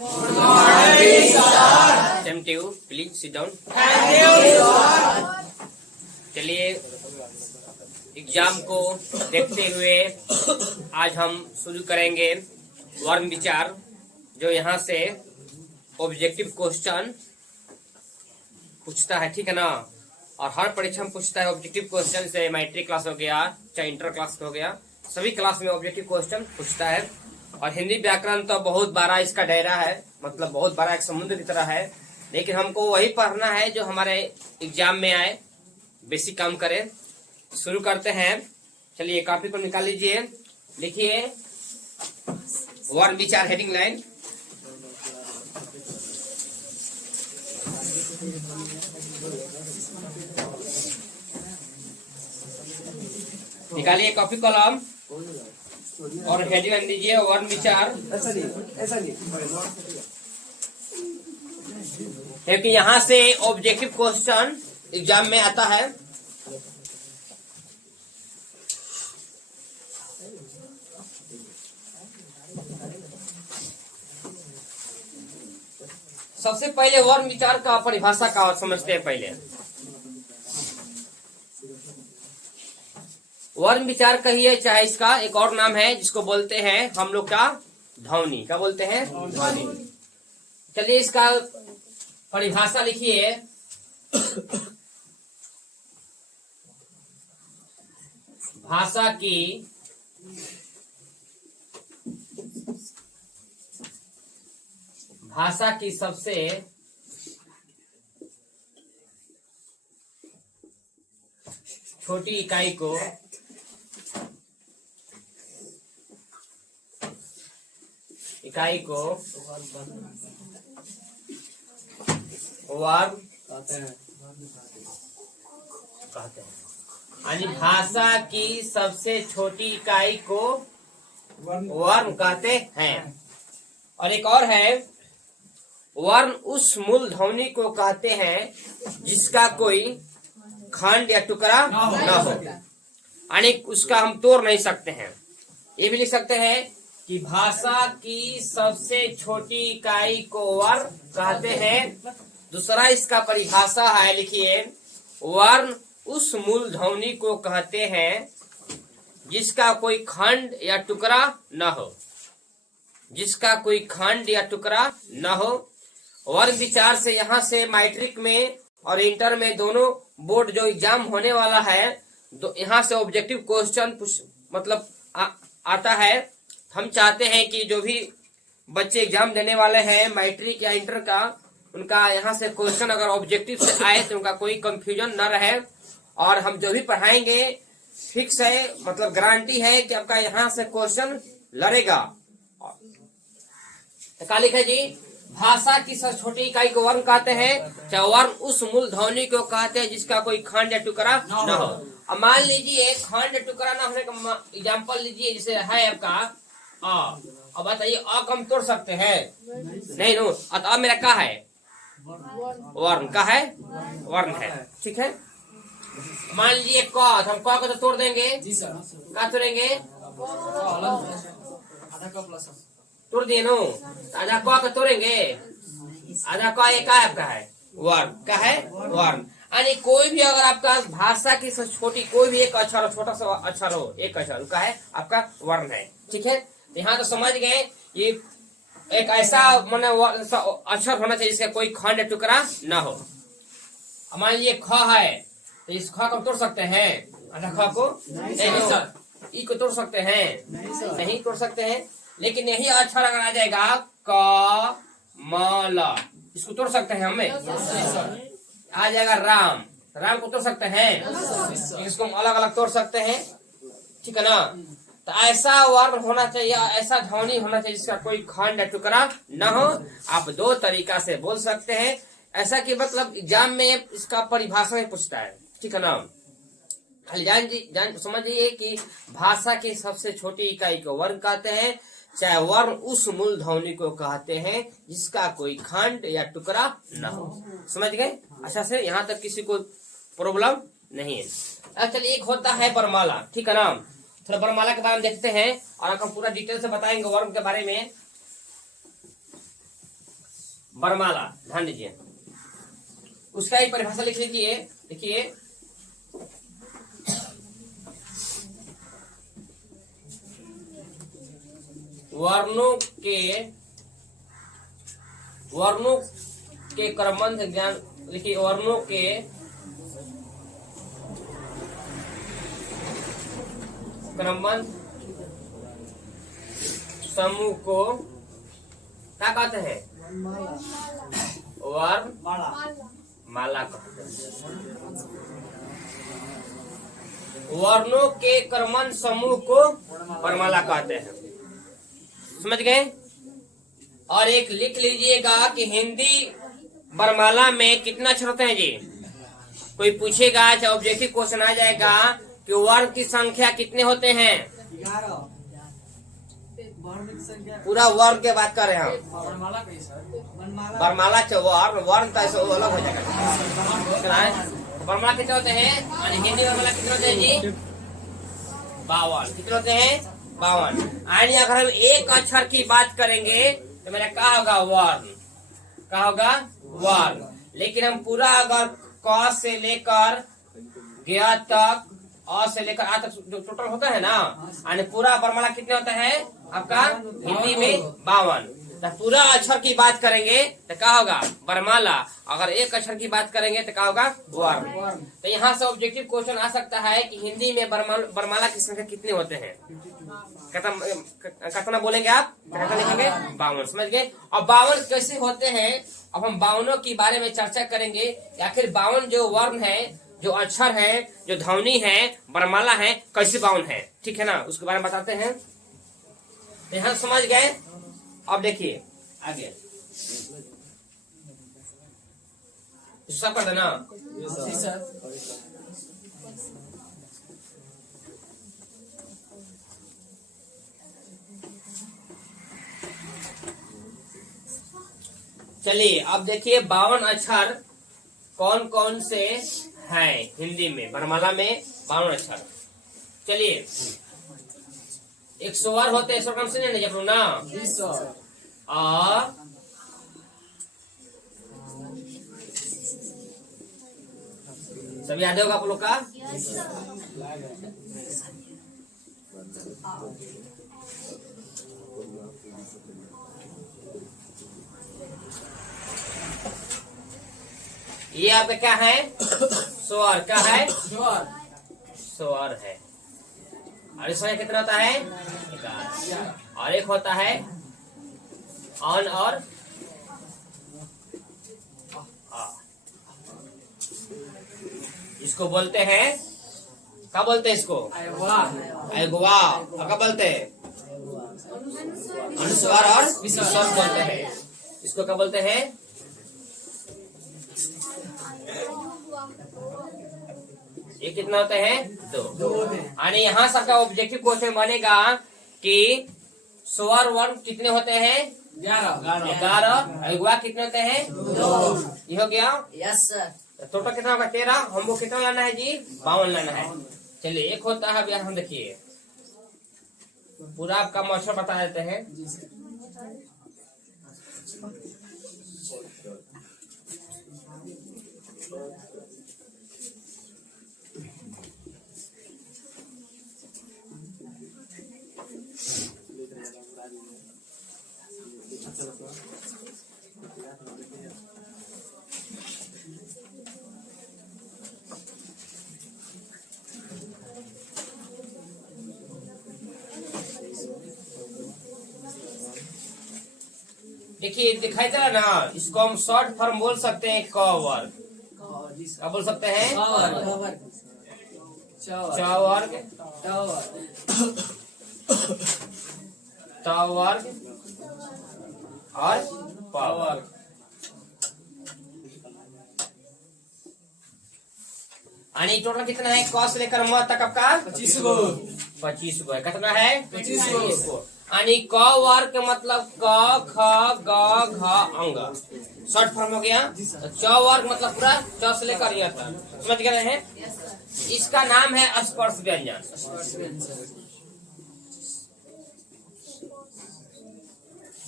Same to you, please sit down. चलिए, exam को देखते हुए आज हम शुरू करेंगे वर्ग विचार, जो यहाँ से ऑब्जेक्टिव क्वेश्चन पूछता है, ठीक है ना। और हर परीक्षा में पूछता है ऑब्जेक्टिव क्वेश्चन से, मैट्रिक क्लास हो गया चाहे इंटर क्लास हो गया, सभी क्लास में ऑब्जेक्टिव क्वेश्चन पूछता है। और हिंदी व्याकरण तो बहुत बड़ा इसका दायरा है, मतलब बहुत बड़ा एक समुद्र की तरह है, लेकिन हमको वही पढ़ना है जो हमारे एग्जाम में आए, बेसिक काम करें। शुरू करते हैं। चलिए, कॉपी पर निकाल लीजिए, लिखिए वर्ग विचार हेडिंग लाइन। निकालिए कॉपी कलम और हेडिंग लाइन दीजिए वर्ग विचार। क्योंकि यहाँ से ऑब्जेक्टिव क्वेश्चन एग्जाम में आता है। सबसे पहले वर्ग विचार का परिभाषा का समझते हैं। पहले वर्ग विचार कहिए, चाहे इसका एक और नाम है जिसको बोलते हैं हम लोग का ध्वनि। क्या बोलते हैं? ध्वनि। चलिए, इसका परिभाषा लिखिए। भाषा की सबसे छोटी इकाई को वर्ग कहते हैं। यानी भाषा की सबसे छोटी इकाई को वर्ग कहते हैं। और एक और है, वर्ण उस मूल ध्वनि को कहते हैं जिसका कोई खंड या टुकड़ा न हो, यानी उसका हम तोड़ नहीं सकते हैं। ये भी लिख सकते हैं कि भाषा की सबसे छोटी इकाई को वर्ण कहते हैं। दूसरा इसका परिभाषा है, लिखिए, वर्ण उस मूल ध्वनि को कहते हैं जिसका कोई खंड या टुकड़ा न हो, जिसका कोई खंड या टुकड़ा न हो। वर्ग विचार से यहाँ से मैट्रिक में और इंटर में दोनों बोर्ड जो एग्जाम होने वाला है, तो यहाँ से ऑब्जेक्टिव क्वेश्चन मतलब आता है। हम चाहते हैं कि जो भी बच्चे एग्जाम देने वाले हैं मैट्रिक या इंटर का, उनका यहाँ से क्वेश्चन अगर ऑब्जेक्टिव से आए तो उनका कोई कंफ्यूजन न रहे। और हम जो भी पढ़ाएंगे फिक्स है, मतलब गारंटी है कि आपका यहाँ से क्वेश्चन लड़ेगा। तो क्या लिखा जी? भाषा की सबसे छोटी इकाई को वर्ण कहते हैं, चाहे वर्ण उस मूल ध्वनि को कहते हैं जिसका कोई खंड या टुकड़ा न हो। अब मान लीजिए खंड टुकड़ा न होने का एग्जाम्पल लीजिए, जैसे है आपका अ। अब बताइए, अ को हम तोड़ सकते हैं? नहीं नो। अब मेरा क्या है? वर्ण का है, वर्ण है, ठीक है। मान लीजिए क, हम क को तो तोड़ देंगे। क्या तोड़ेंगे? तोड़ दिए नो। आधा क को तोड़ेंगे, आधा क एक आपका है वर्ण का है, वर्ण। यानी कोई भी अगर आपका भाषा की सबसे छोटी कोई भी एक अक्षर, छोटा सा अक्षर हो, एक अक्षर का है आपका वर्ण है, ठीक है। यहाँ तो समझ गए, ये एक ऐसा माने अक्षर होना चाहिए जिसका कोई खंड टुकड़ा न हो। मान लीजिए ख है, तो इस ख को तोड़ सकते हैं? आधा ख को नहीं सर। ई को तोड़ सकते हैं? नहीं तोड़ सकते हैं। लेकिन यही अक्षर अगर आ जाएगा क म ल, इसको तोड़ सकते हैं हमें? आ जाएगा राम, राम को तोड़ सकते हैं? इसको हम अलग अलग तोड़ सकते हैं, ठीक है ना। तो ऐसा वर्ण होना चाहिए, ऐसा ध्वनि होना चाहिए जिसका कोई खंड या टुकड़ा न हो। आप दो तरीका से बोल सकते हैं, ऐसा कि मतलब एग्जाम में इसका परिभाषा में पूछता है, ठीक है ना। खाली समझिए कि भाषा की सबसे छोटी इकाई को वर्ण कहते हैं, चाहे वर्ण उस मूल ध्वनि को कहते हैं जिसका कोई खंड या टुकड़ा न हो। समझ गए अच्छा से? यहाँ तक किसी को प्रॉब्लम नहीं है। अब चलिए, एक होता है वर्णमाला, ठीक है ना। थोड़ा वर्णमाला के बारे में देखते हैं और आपको पूरा डिटेल से बताएंगे वर्ग के बारे में। बरमाला, ध्यान दीजिए, उसका एक परिभाषा लिख लीजिए। देखिए, वर्णों के क्रमबद्ध ज्ञान, देखिए वर्णों के क्रमबद्ध समूह को क्या कहते हैं? वर्णमाला कहते हैं। वर्णों के क्रमबद्ध समूह को वर्णमाला कहते हैं। समझ गए? और एक लिख लीजिएगा कि हिंदी वर्णमाला में कितना अक्षर होते हैं जी? कोई पूछेगा, चाहे ऑब्जेक्टिव क्वेश्चन आ जाएगा कि वर्ण की संख्या कितने होते हैं? 11। पूरा वर्ण के बात कर रहे हैं हम। वर्णमाला वर्ण तो ऐसे अलग हो जाएगा। वर्णमाला कितने होते हैं? हिंदी वर्णमाला कितने होते हैं जी? 52। कितने होते हैं? 52। यानी अगर हम एक अक्षर की बात करेंगे तो मेरा क्या होगा? वर्ण। क्या होगा? वर्ण। लेकिन हम पूरा अगर क से लेकर ग तक, अ से लेकर आ तक जो टोटल होता है ना, यानी पूरा वर्णमाला कितने होता है आपका हिंदी में? 52। तो पूरा अक्षर की बात करेंगे तो क्या होगा? वर्णमाला। अगर एक अक्षर की बात करेंगे तो क्या होगा? वर्ण। तो यहाँ से ऑब्जेक्टिव क्वेश्चन आ सकता है कि हिंदी में वर्णमाला की संख्या कितने होते हैं? कितना बोलेंगे आप? कितना लिखेंगे? 52। समझ गए? और 52 कैसे होते हैं, अब हम 52 के बारे में चर्चा करेंगे। आखिर 52 जो वर्ण है, जो अक्षर है, जो ध्वनि है, वर्णमाला है, कैसे 52 है, ठीक है ना, उसके बारे में बताते हैं। यहाँ समझ गए? अब देखिए आगे सब कर देना। चलिए अब देखिए 52 अक्षर कौन कौन से हैं हिंदी में? वर्णमाला में 52 अक्षर। चलिए, एक स्वर होते हैं, स्वर कम से नहीं जब ना, और सब याद होगा आप लोग का? ये आपका क्या है? स्वर। क्या है? स्वर है। और इसमें कितना होता है? 11। और एक होता है अन और आ। इसको बोलते हैं, क्या बोलते हैं इसको? अगवा। क्या बोलते हैं? अनुस्वार और विसर्ग बोलते हैं। इसको क्या बोलते हैं? ये कितना होते हैं? 2। यानी यहाँ सबका ऑब्जेक्टिव क्वेश्चन बनेगा कि स्वर वर्ण कितने होते हैं? 11। अगवा कितने होते हैं? 2। ये हो गया? Yes sir. टोटल कितना होगा? 13। हमको कितना लाना है जी? 52 लाना है। चलिए, एक होता है, अब यहाँ हम देखिए पूरा आपका मौसम बता देते हैं। देखिए, दिखाई दे रहा ना, इसको हम शॉर्ट फॉर्म बोल सकते हैं क वर्ग। क्या बोल सकते हैं? च वर्ग, त वर्ग और प वर्ग। यानी टोटल कितना है? क से लेकर म तक आपका 25 गो। 25 गो है। कितना है? 25 गो। यानी क वर्ग का मतलब क, ख, ग, घ, अंग, शॉर्ट फॉर्म हो गया। च वर्ग मतलब पूरा च से लेकर यहाँ तक। समझ गए हैं? इसका नाम है स्पर्श व्यंजन।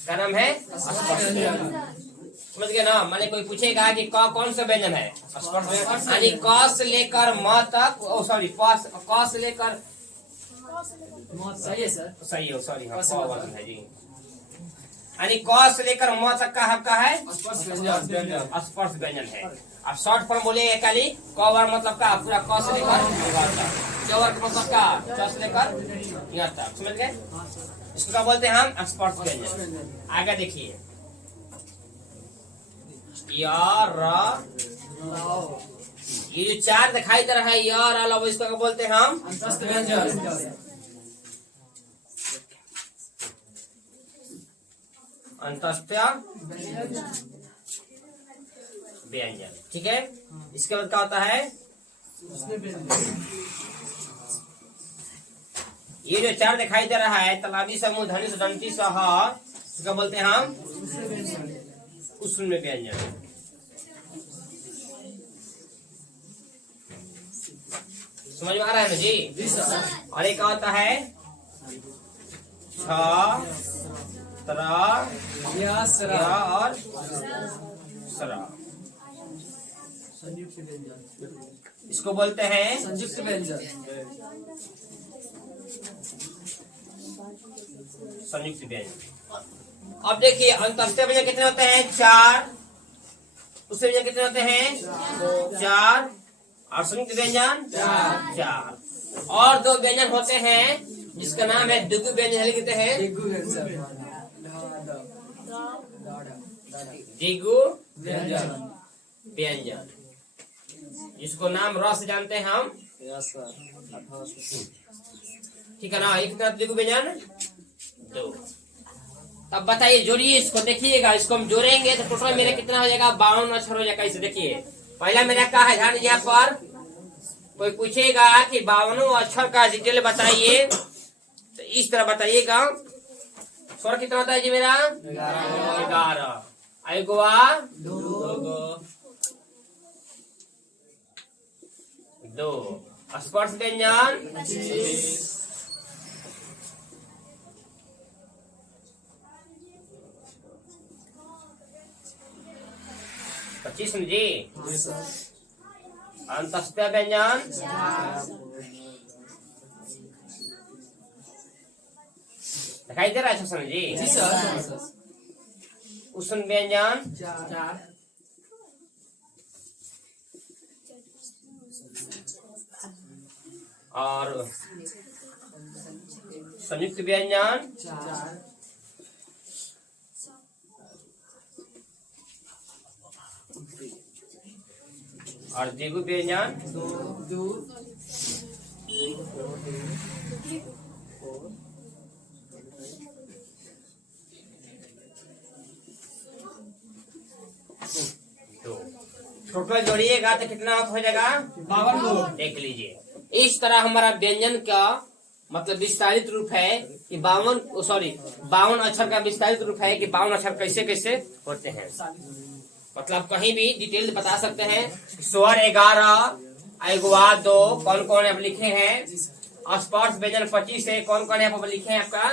क्या नाम है? स्पर्श व्यंजन। समझ गए ना। माने कोई पूछेगा कि क कौन सा व्यंजन है, यानी क से लेकर म तक, सॉरी क से लेकर, सही है सर। सही हो, सॉरी हाँ क वर्ड है जी, यानी क से लेकर म तक का आपका है स्पर्श व्यंजन है। अब शॉर्ट फॉर्म बोलेंगे खाली क वर्ग मतलब का पूरा क से लेकर च वर्ग मतलब का च से लेकर यहाँ तक, समझ गए। इसको क्या बोलते हैं हम, स्पर्श व्यंजन। आगे देखिए य र, ये जो चार दिखाई दे रहा है य र ल, इसको क्या बोलते हैं हम, अंतस्थ व्यंजन। अंतस्थ व्यंजन, ठीक है। इसके बाद क्या होता है, ये जो चार दिखाई दे रहा है तालाबी समूह धनुष दंती सह, इसको बोलते हैं हम उष्ण व्यंजन। समझ में आ रहा है ना जी। और एक होता है छ, त्र, य और सरा, संयुक्त व्यंजन। इसको बोलते हैं संयुक्त व्यंजन। संयुक्त व्यंजन। अब देखिए अंतस्थ व्यंजन कितने होते हैं, चार, उससे व्यंजन कितने होते हैं, चार, और संयुक्त व्यंजन चार। और दो व्यंजन होते हैं जिसका नाम है द्विगु व्यंजन, लिखते हैं दिग्गु व्यंजन। द्विगु व्यंजन। व्यंजन, जिसको नाम र से जानते हैं हम, ठीक है ना। एक तरफ द्विगु व्यंजन दो। तब बताइए जोड़िए इसको, देखिएगा इसको हम जोड़ेंगे तो टोटल मेरा कितना हो जाएगा, 52 अक्षर हो जाएगा। इसे देखिए पहला मेरा क्या है, ध्यान यहाँ पर कोई पूछेगा कि 52 अक्षर का डिटेल बताइए तो इस तरह बताइएगा। स्वर कितना होता है जी मेरा, 11, आयुगवा 2, स्पर्श व्यंजन 25 जी। अंतस्थ व्यंजन दिखाई दे रहा है अच्छा जी। जी सर। उष्ण व्यंजन 4, और संयुक्त व्यंजन 4, और द्विगु व्यंजन 2, टोटल जोड़िएगा तो कितना हो जाएगा, 52। देख लीजिए इस तरह हमारा व्यंजन का मतलब विस्तारित रूप है कि 52 अक्षर का विस्तारित रूप है कि 52 अक्षर कैसे कैसे होते हैं। मतलब कहीं भी डिटेल बता सकते हैं। स्वर 11, अगुआ 2 कौन कौन आप लिखे हैं, स्पर्श व्यंजन 25 है कौन कौन यहाँ पर लिखे हैं आपका,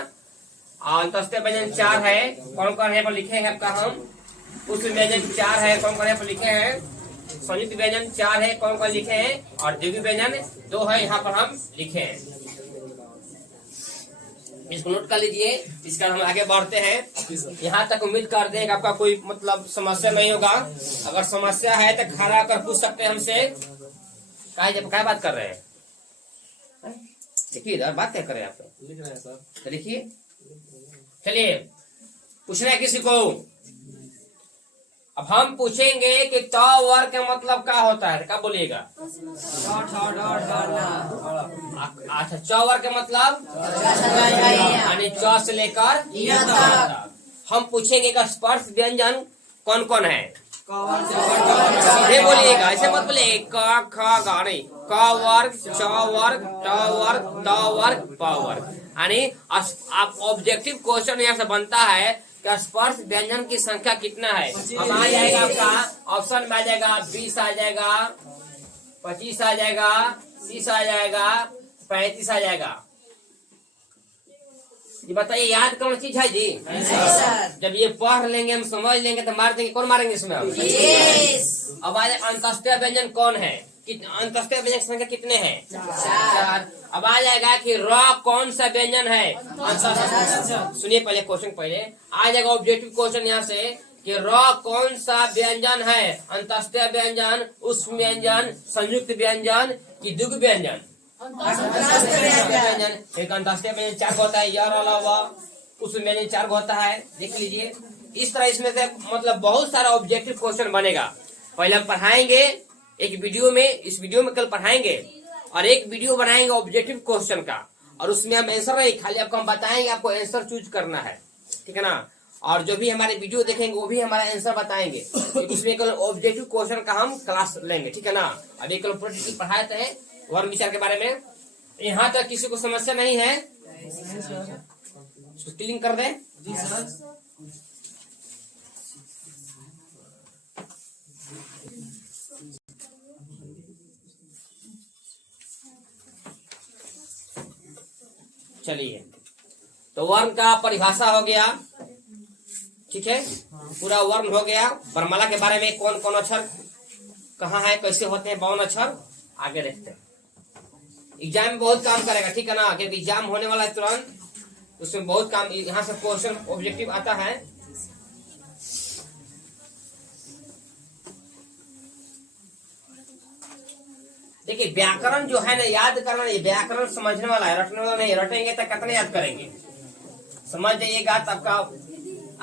अंतस्थ व्यंजन 4 है कौन कौन यहाँ पर लिखे हैं आपका, हम उष्ण व्यंजन 4 है कौन कौन यहाँ पर लिखे हैं, संयुक्त व्यंजन 4 है कौन कौन लिखे हैं, और द्विगु व्यंजन 2 है यहाँ पर हम लिखे हैं। इसको नोट कर लीजिए। इसका हम आगे बढ़ते हैं। यहाँ तक उम्मीद करते हैं कि आपका कोई मतलब समस्या नहीं होगा। अगर समस्या है तो खड़ा कर पूछ सकते हैं हमसे। क्या बात कर रहे हैं, देखिए इधर बात क्या कर रहे हैं आप, लिख रहे हैं सर। तो लिखिए। चलिए पूछना है किसी को। अब हम पूछेंगे कि त वर्ग का मतलब क्या होता है, क्या बोलिएगा। अच्छा च वर्ग का मतलब यानी च से लेकर तक। हम पूछेंगे कि स्पर्श व्यंजन कौन कौन है, ये बोलिएगा, ऐसे मत बोलिए क ख ग नहीं, क वर्ग च वर्ग ट वर्ग त वर्ग प वर्ग। यानी आप ऑब्जेक्टिव क्वेश्चन यहाँ से बनता है कि स्पर्श व्यंजन की संख्या कितना है। अब आ जाएगा आपका ऑप्शन में आ जाएगा 20 आ जाएगा, 25 आ जाएगा, 30 आ जाएगा, 35 आ जाएगा। ये बताइए याद कौन चीज है जी? जब ये पढ़ लेंगे हम समझ लेंगे तो मार देंगे। कौन मारेंगे इसमें हम? अब आ जाए अंतस्त्य व्यंजन कौन है? अंतस्त्य व्यंजन संख्या कितने हैं? 4। अब आ जाएगा कि र कौन सा व्यंजन है? सुनिए पहले क्वेश्चन पहले आ जाएगा ऑब्जेक्टिव क्वेश्चन यहाँ से कि र कौन सा व्यंजन है? अंतस्त्य व्यंजन, उष्म व्यंजन, संयुक्त व्यंजन की द्विग व्यंजन? व्यंजन। एक अंतस्त्य व्यंजन 4 होता है, यह अलावा उष्म व्यंजन 4 होता है। देख लीजिए इस तरह इसमें से मतलब बहुत सारा ऑब्जेक्टिव क्वेश्चन बनेगा। पहले हम पढ़ाएंगे एक वीडियो में, इस वीडियो में कल पढ़ाएंगे और एक वीडियो बनाएंगे ऑब्जेक्टिव क्वेश्चन का, और उसमें हम आंसर नहीं खाली आपको हम बताएंगे, आपको आंसर चूज करना है, ठीक है ना। और जो भी हमारे वीडियो देखेंगे वो भी हमारा आंसर बताएंगे। उसमें कल ऑब्जेक्टिव क्वेश्चन का हम क्लास लेंगे, ठीक है ना। अभी कल प्रोजेक्ट पढ़ाते हैं वर्ण विचार के बारे में। यहाँ तक किसी को समस्या नहीं है? क्लियर कर दे जी सर। चलिए तो वर्ण का परिभाषा हो गया, ठीक है, पूरा वर्ण हो गया। वर्णमाला के बारे में कौन कौन अक्षर कहाँ है, कैसे होते हैं 52 अक्षर, आगे देखते हैं। एग्जाम में बहुत काम करेगा, ठीक है ना, क्योंकि एग्जाम होने वाला है तुरंत, उसमें बहुत काम, यहाँ से क्वेश्चन ऑब्जेक्टिव आता है। देखिए व्याकरण जो है ना याद करना, ये व्याकरण समझने वाला है, रटने वाला नहीं। रटेंगे तो कितने याद करेंगे? समझ जाइएगा तो आपका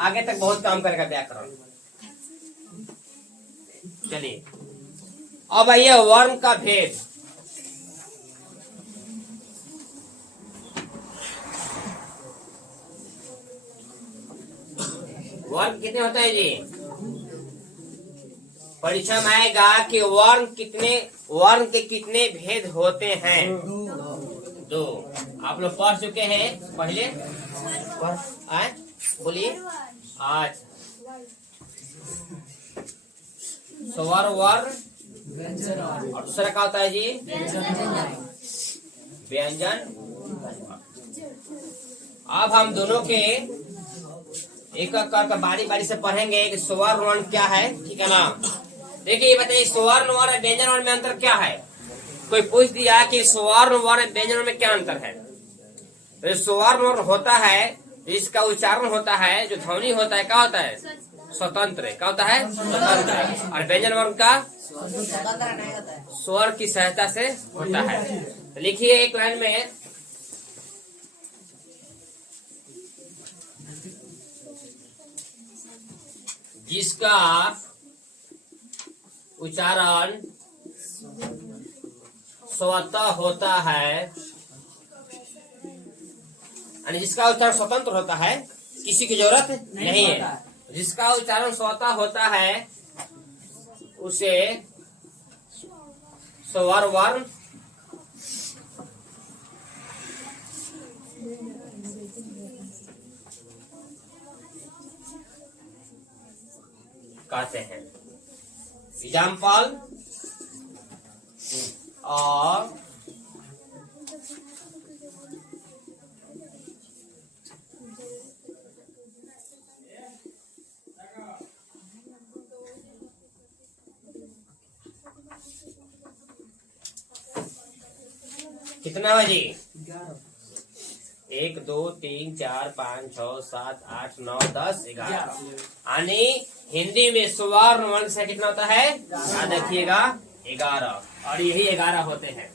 आगे तक बहुत काम करेगा व्याकरण। चलिए अब आइए वर्ण का भेद। वर्ण कितने होते हैं जी? परीक्षा में आएगा कि वर्ण के कितने भेद होते हैं? 2। आप लोग पढ़ चुके हैं पहले, बोलिए आज स्वर वर्ण और दूसरा क्या होता है जी? व्यंजन। अब हम दोनों के एक एक कर बारी बारी से पढ़ेंगे कि स्वर वर्ण क्या है, ठीक है ना। देखिए ये बताइए स्वर वर्ण व्यंजन वर्ण में अंतर क्या है? कोई पूछ दिया कि स्वर वर्ण व्यंजन में क्या अंतर है? तो स्वर वर्ण होता है इसका उच्चारण होता है, जो ध्वनि होता है क्या होता है? स्वतंत्र। क्या होता है? स्वतंत्र। और व्यंजन वर्ण का स्वर की सहायता से होता है। तो लिखिए एक लाइन में, जिसका उच्चारण स्वतः होता है, यानी जिसका उच्चारण स्वतंत्र होता है, किसी की जरूरत नहीं है। जिसका उच्चारण स्वतः होता है उसे स्वर वर्ण कहते हैं। एग्जाम्पल और कितना बजे? 1 2 3 4 5 6 7 8 9 10 11। यानी हिंदी में स्वर वर्ण से कितना होता है? याद रखिएगा 11, और यही 11 होते हैं।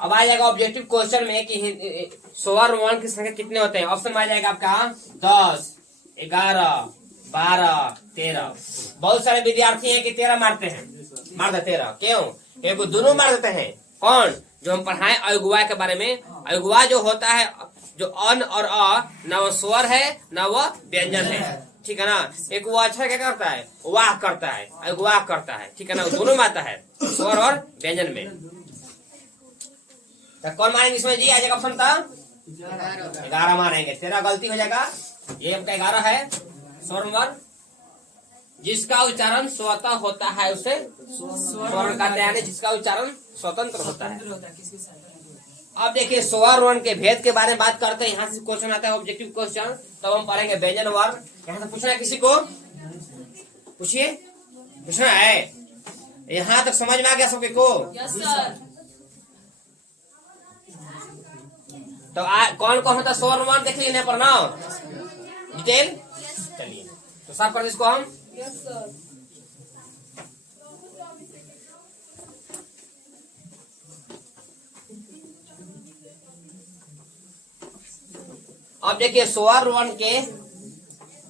अब आ जाएगा ऑब्जेक्टिव क्वेश्चन में कि स्वर वर्ण की संख्या कितने होते हैं। ऑप्शन में आ जाएगा आपका 10, 11, 12, 13। बहुत सारे विद्यार्थी हैं कि 13 मारते हैं, मार दे 13। क्यों? क्योंकि दोनों मार देते हैं। कौन? जो हम पढ़ाए अयुग्वा के बारे में। अयुग्वा जो होता है, जो अन और अ, न वो स्वर है न वो व्यंजन है, ठीक है ना। एक वो अक्षर क्या करता है? वाह करता है, अयुग्वा करता है, ठीक है ना। दोनों में आता है, स्वर और व्यंजन में। तो कौन मारेंगे इसमें जी? आ जाएगा ऑप्शन था 11 मारेंगे। 13 गलती हो जाएगा, ये आपका 11 है स्वर वर्ण। जिसका उच्चारण स्वतः होता है उसे स्वर कहते हैं, जिसका उच्चारण स्वतंत्र होता है। अब देखिए स्वर वर्ण के भेद के बारे में बात करते हैं। यहाँ से क्वेश्चन आता है ऑब्जेक्टिव क्वेश्चन, तब हम पढ़ेंगे व्यंजन वर्ण। यहाँ से पूछना है किसी को, पूछिए, पूछना है। यहाँ तक समझ में आ गया सबके को? Yes sir. तो कौन कौन होता है स्वर वर्ण देख लीजिए पर ना डिटेल। चलिए तो साफ कर इसको हम। Yes sir. अब देखिए स्वर वर्ण के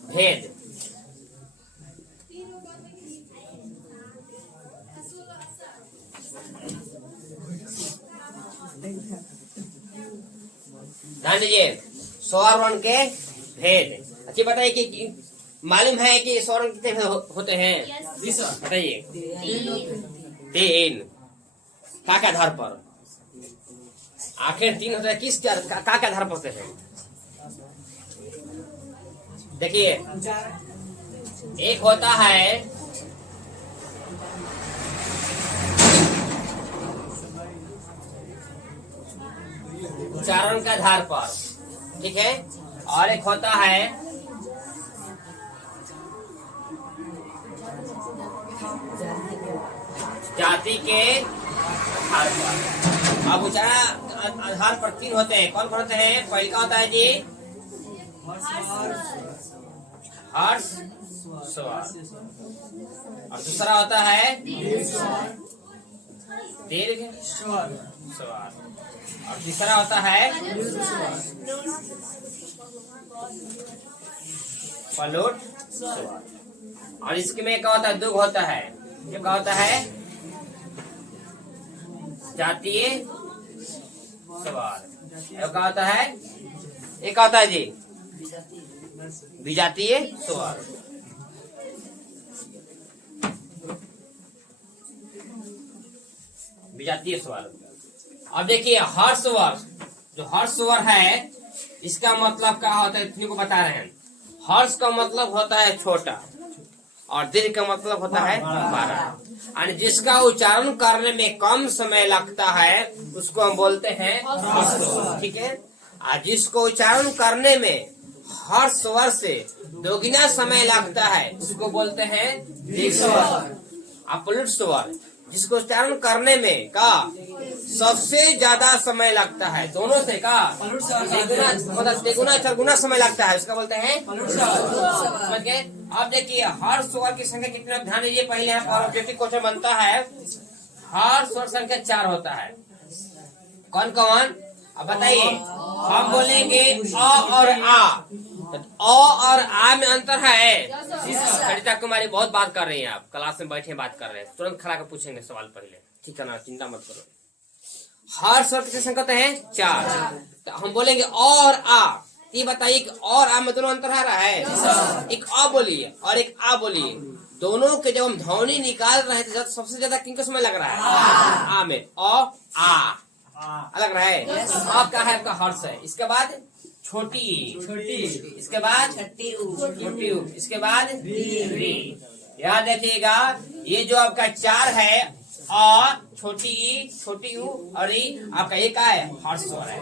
भेद। ध्यान दीजिए, स्वर वर्ण के भेद। अच्छी बताइए कि मालूम है कि स्वर वर्ण कितने होते हैं? जी सर। बताइए। 3 का आधार पर? आखिर 3 होता है, किस का आधार पर होते हैं? देखिए, एक होता है उच्चारण के आधार पर, ठीक है, और एक होता है जाति के आधार पर। अब उच्चारण आधार पर 3 होते हैं। कौन कौन होते हैं? पहले का होता है जी हर्ष स्वर, और दूसरा होता है दीर्घ स्वर, और तीसरा होता है पलोट स्वर। और इसके में क्या होता है? दुग होता है। ये क्या होता है? जातीय स्वर। ये क्या होता है? ये क्या होता है जी? विजातीय स्वर। विजातीय स्वर। अब देखिए हर्ष स्वर, जो हर्ष स्वर है इसका मतलब क्या होता है? इतने को बता रहे हैं। हर्ष का मतलब होता है छोटा और दीर्घ का मतलब होता है बड़ा। और जिसका उच्चारण करने में कम समय लगता है उसको हम बोलते हैं हर्ष स्वर, ठीक है। और जिसको उच्चारण करने में हर्ष स्वर से दोगुना समय लगता है उसको बोलते हैं दीर्घ स्वर। अपलुट स्वर, जिसको उच्चारण करने में का सबसे ज्यादा समय लगता है, दोनों से का तेगुना चरगुना समय लगता है, उसका बोलते हैं समझ गए। अब देखिए हर स्वर की संख्या कितनी, ध्यान दीजिए। पहले यहाँ पर ऑब्जेक्टिव क्वेश्चन बनता है, हर स्वर संख्या 4 होता है। कौन कौन? अब बताइए। हम बोलेंगे अ और आ, तो अ और आ में अंतर है। सरिता कुमारी बहुत बात कर रही हैं, आप क्लास में बैठे बात कर रहे हैं, तुरंत खड़ा कर पूछेंगे सवाल पहले, ठीक है ना, चिंता मत करो। हर स्वर कितने संख्या है? 4। तो हम बोलेंगे और आ, ये बताइए कि और आ में दोनों अंतर आ रहा है? एक अ बोलिए और एक आ बोलिए, दोनों के जब हम ध्वनि निकाल रहे हैं तो सबसे ज्यादा किनको समय लग रहा है? आ में। अ आ अलग रहा है। आपका है, आपका हर्ष है। इसके बाद छोटी, इसके बाद छोटी, इसके बाद री। याद रखिएगा, ये जो आपका 4 है, अ छोटी ऊ और री, आपका एक है हर्ष स्वर है।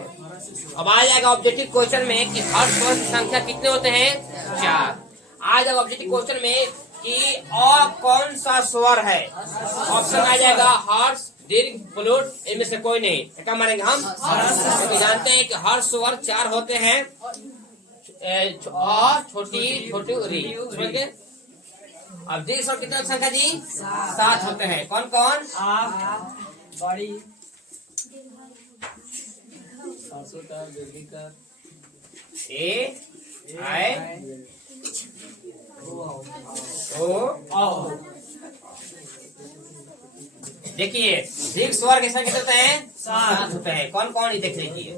अब आ जाएगा ऑब्जेक्टिव क्वेश्चन में कि हर्ष स्वर की संख्या कितने होते हैं? 4। आ जाएगा ऑब्जेक्टिव क्वेश्चन में कि अ कौन सा स्वर है? ऑप्शन आ जाएगा हर्ष, दीर्घ, प्लुट, इनमें से कोई नहीं। क्या मारेंगे हम? क्योंकि जानते हैं कि हर स्वर 4 होते हैं, अ छोटी री, समझ गए। अब दीर्घ स्वर कितने संख्या जी? 7 होते हैं। कौन कौन? बड़ी, ए आई ओ। देखिए दीर्घ स्वर के संख्या कितने हैं? 7 होते हैं। कौन कौन? देख लीजिए।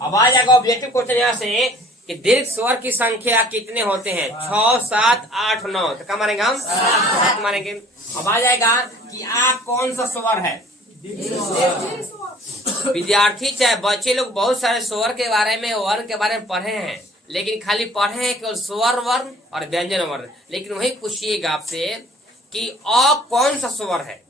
अब आ जाएगा ऑब्जेक्टिव क्वेश्चन यहाँ से कि दीर्घ स्वर की संख्या कितने होते हैं? 6, 7, 8, 9। तो क्या मारेंगे हम? 7 मारेंगे। अब आ जाएगा कि आ कौन सा स्वर है? विद्यार्थी चाहे बच्चे लोग बहुत सारे स्वर के बारे में, वर्ण के बारे में पढ़े हैं, लेकिन खाली पढ़े हैं केवल स्वर वर्ण और व्यंजन वर्ण। लेकिन वही पूछिएगा आपसे कि अ कौन सा स्वर है?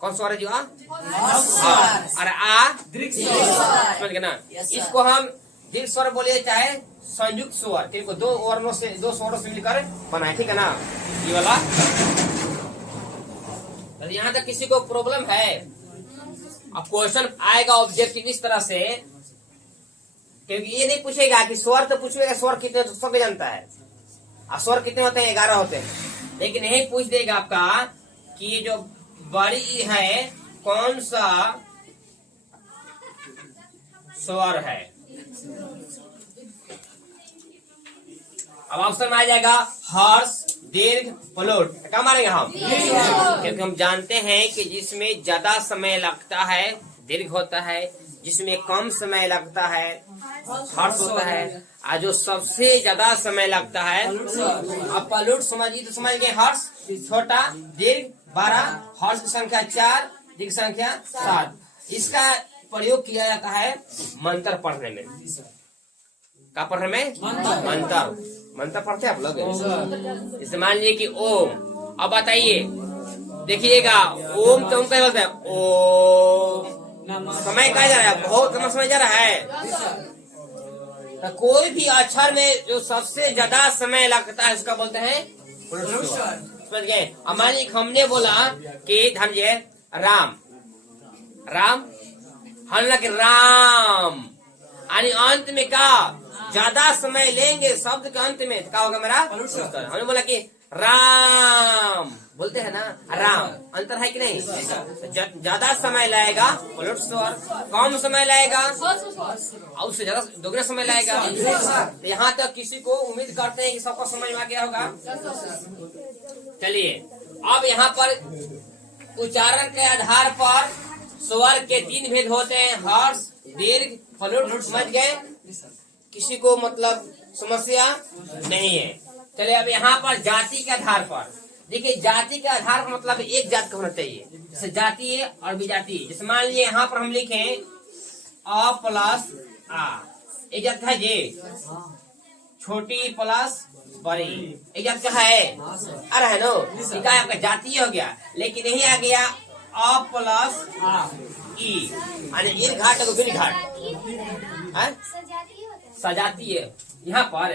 कौन स्वर है जी? और आ दीर्घ स्वर, समझ गए ना? इसको हम दीर्घ स्वर बोले चाहे संयुक्त स्वर, इनको दो वर्णों से, दो स्वरों से मिलकर बनाए, ठीक है ना? ये वाला। तो यहाँ तक किसी को प्रॉब्लम है? अब क्वेश्चन आएगा ऑब्जेक्टिव इस तरह से, क्योंकि ये नहीं पूछेगा कि स्वर, तो पूछेगा स्वर कितने, तो सब जानता है। अब स्वर कितने होते हैं? 11 होते हैं। लेकिन यही पूछ देगा आपका कि ये जो बड़ी ई है कौन सा स्वर है? अब ऑप्शन में आ जाएगा हर्ष, दीर्घ, प्लूट। क्या मारेंगे हम? क्योंकि हम जानते हैं कि जिसमें ज्यादा समय लगता है दीर्घ होता है, जिसमें कम समय लगता है हर्ष होता है, और जो सबसे ज्यादा समय लगता है अब प्लूट समझिए तो समझ गए। हर्ष छोटा, दीर्घ 12, हर्ष की संख्या 4, दीर्घ संख्या 7। इसका प्रयोग किया जाता है मंत्र पढ़ने में। क्या पढ़ने में? मंत्र पढ़ते हैं आप लोग? जैसे मान लीजिए कि ओम। अब बताइए, देखिएगा ओम तो हम क्या बोलते हैं? ओम। समय क्या जा रहा है? बहुत लंबा समय जा रहा है। तो कोई भी अक्षर में जो सबसे ज्यादा समय लगता है उसका बोलते हैं समझ गए? अब मान लीजिए हमने बोला कि समझिए राम, हमने कि राम, यानी अंत में का ज्यादा समय लेंगे शब्द के अंत में, क्या होगा मेरा? हमने बोला कि राम, बोलते हैं ना राम, अंतर है कि नहीं? ज्यादा समय लगेगा प्लूट स्वर, कम समय लगेगा और उससे ज्यादा दोगुना समय लगेगा। तो यहाँ तक किसी को उम्मीद करते हैं कि सबको समझ में आ गया होगा। चलिए अब यहाँ पर उच्चारण के आधार पर स्वर के 3 भेद होते हैं, हर्ष, दीर्घ, प्लूट। समझ गए? किसी को मतलब समस्या नहीं है। चलिए अब यहाँ पर जाति के आधार पर देखिए, जाति के आधार पर मतलब एक जात का होना चाहिए, जैसे जातीय और विजातीय। जैसे मान लीजिए यहाँ पर हम लिखे अ प्लस आ, एक जात का है जी, छोटी प्लस बड़ी, एक जात का है। अरे है नो, ठीक है, आपका जातीय हो गया। लेकिन यही आ गया अ प्लस ई, यानी इन घाट को बिन घाट सजातीय। यहाँ पर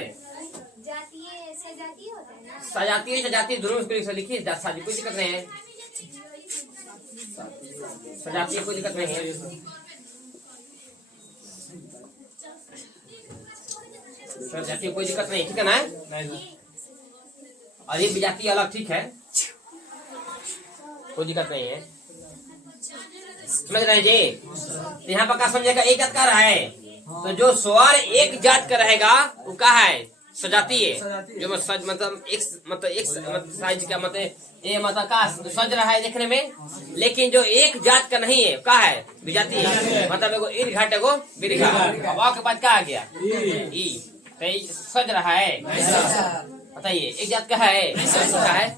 सजातीय सजातीय दोनों लिखिए, कोई दिक्कत नहीं है। सजातीय कोई दिक्कत नहीं है। सजातीय कोई दिक्कत नहीं, ठीक है ना? और ये विजातीय अलग, ठीक है, कोई दिक्कत नहीं है। समझ रहे हैं जी? तो यहाँ पर क्या समझेगा? एक जात का रहा है, तो जो स्वर एक जात का रहेगा वो क्या है? सजातीय। जो मतलब एक साइज का मतलब ये मतलब का सज रहा है देखने में, लेकिन जो एक जात का नहीं है क्या है? विजातीय। मतलब एगो इन घाट एगो बिर घाट, के बाद क्या आ गया? ई। तो सज रहा है, बताइए एक जात का है,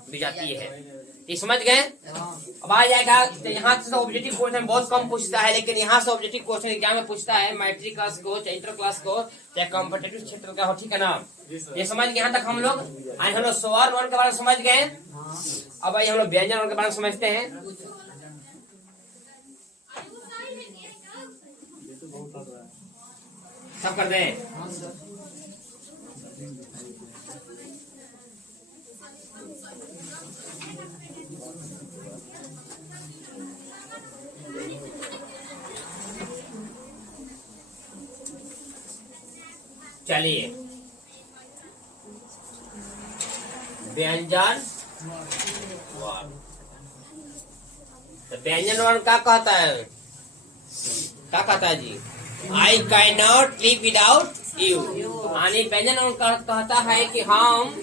विजातीय है। ये समझ गए? अब आ जाएगा। तो यहाँ से ऑब्जेक्टिव क्वेश्चन बहुत कम पूछता है, लेकिन यहाँ से ऑब्जेक्टिव क्वेश्चन एग्जाम में पूछता है, मैट्रिक क्लास को, चाहे इंटर क्लास को, चाहे कॉम्पिटेटिव क्षेत्र का हो, ठीक है ना? ये समझ गए? यहाँ तक हम लोग आज हम लोग स्वर वर्ण के बारे में समझ गए। अब आइए हम लोग व्यंजन वर्ण के बारे में समझते हैं। सब कर दें? चलिए व्यंजन वर्ण। तो व्यंजन वर्ण क्या कहता है? क्या कहता है जी? I can not live without you. यानी व्यंजन वर्ण कहता है कि हम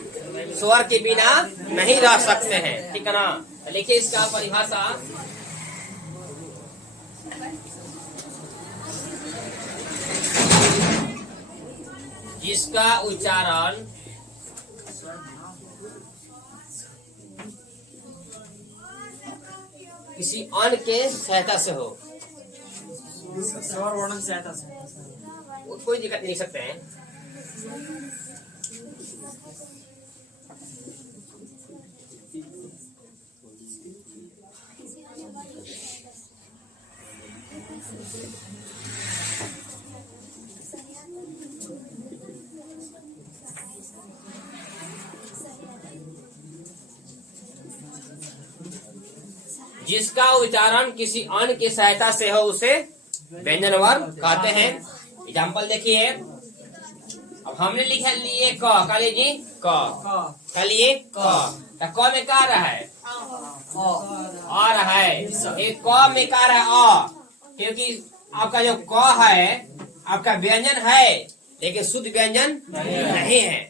स्वर के बिना नहीं रह सकते हैं, ठीक है ना? लिखिए इसका परिभाषा। जिसका उच्चारण किसी अन्य के सहायता से हो, स्वर वर्ण की सहायता से, कोई दिक्कत नहीं सकते हैं। जिसका उच्चारण किसी अन्य की सहायता से हो उसे व्यंजन वर्ण कहते हैं। एग्जाम्पल देखिए, अब हमने लिखा लिए क, काली जी क, कालिए क में क्या रहा है? आ रहा है। एक क में क्या रहा है? अ, क्योंकि आपका जो क है आपका व्यंजन है लेकिन शुद्ध व्यंजन नहीं है।